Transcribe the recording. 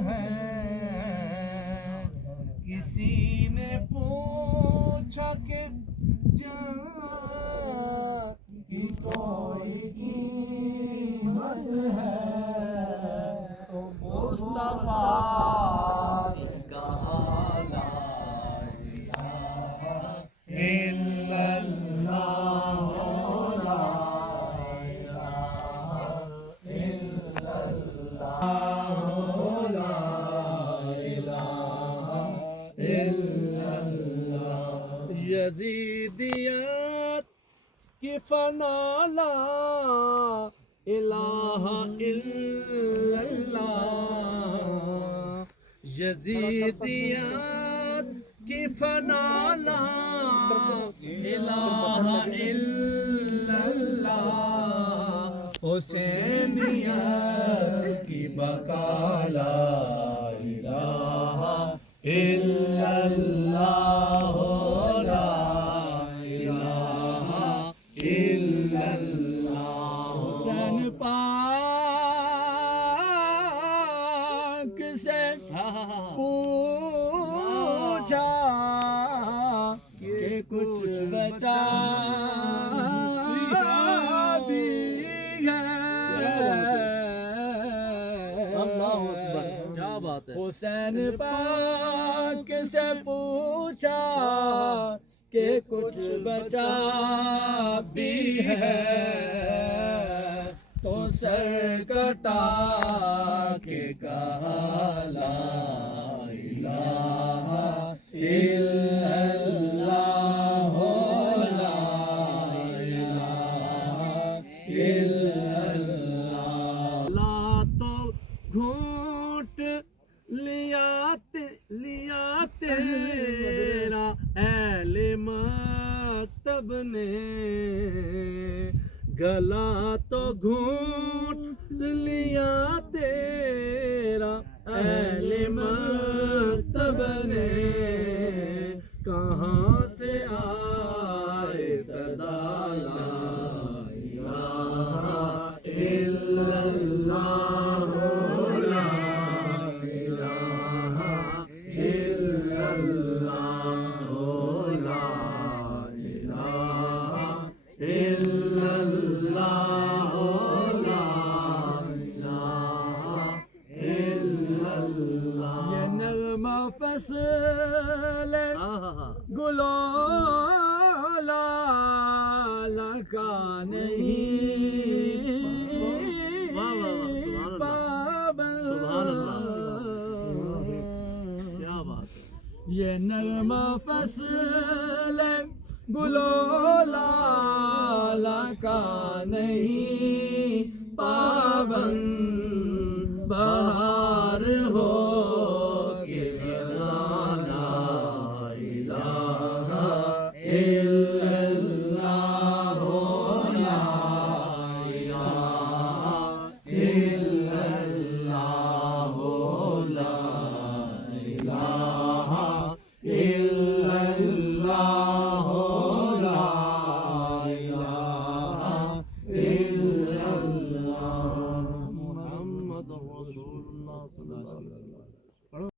ہے کسی نے پوچھا کہ جان کی کوئی قیمت ہے تو مصطفیٰ نے کہا لا الہ الا اللہ لا الہ الا اللہ لا الہ الا اللہ یزیدیت کی فنا لا الہ الا اللہ یزیدیت کی فنا لا الہ الا اللہ حسینیت کی بقا لا الہ الا اللہ لا الہ الا اللہ حسین پاک سے پوچھا کہ کچھ بچا بھی ہے کیا بات ہے حسین پاک سے پوچھا کہ کچھ بچا بھی ہے تو سر کٹا کے کہا لا الہ الا اللہ لا الہ الا اللہ لا تو گھونٹ لیا تیرا اہل مکتب نے گلا تو گھونٹ لیا تیرا اہل مکتب نے کہاں سے آئے صدا لا الہ الا اللہ لا الہ الا اللہ لا الہ الا اللہ لا الہ الا اللہ یہ نغمہ فصل گلو لالا کا نہیں یہ نغمہ فصل گلو لالا کا نہیں پابند بہار ہو کہ لا الہ الا اللہ لا الہ الا اللہ لا الہ الا اللہ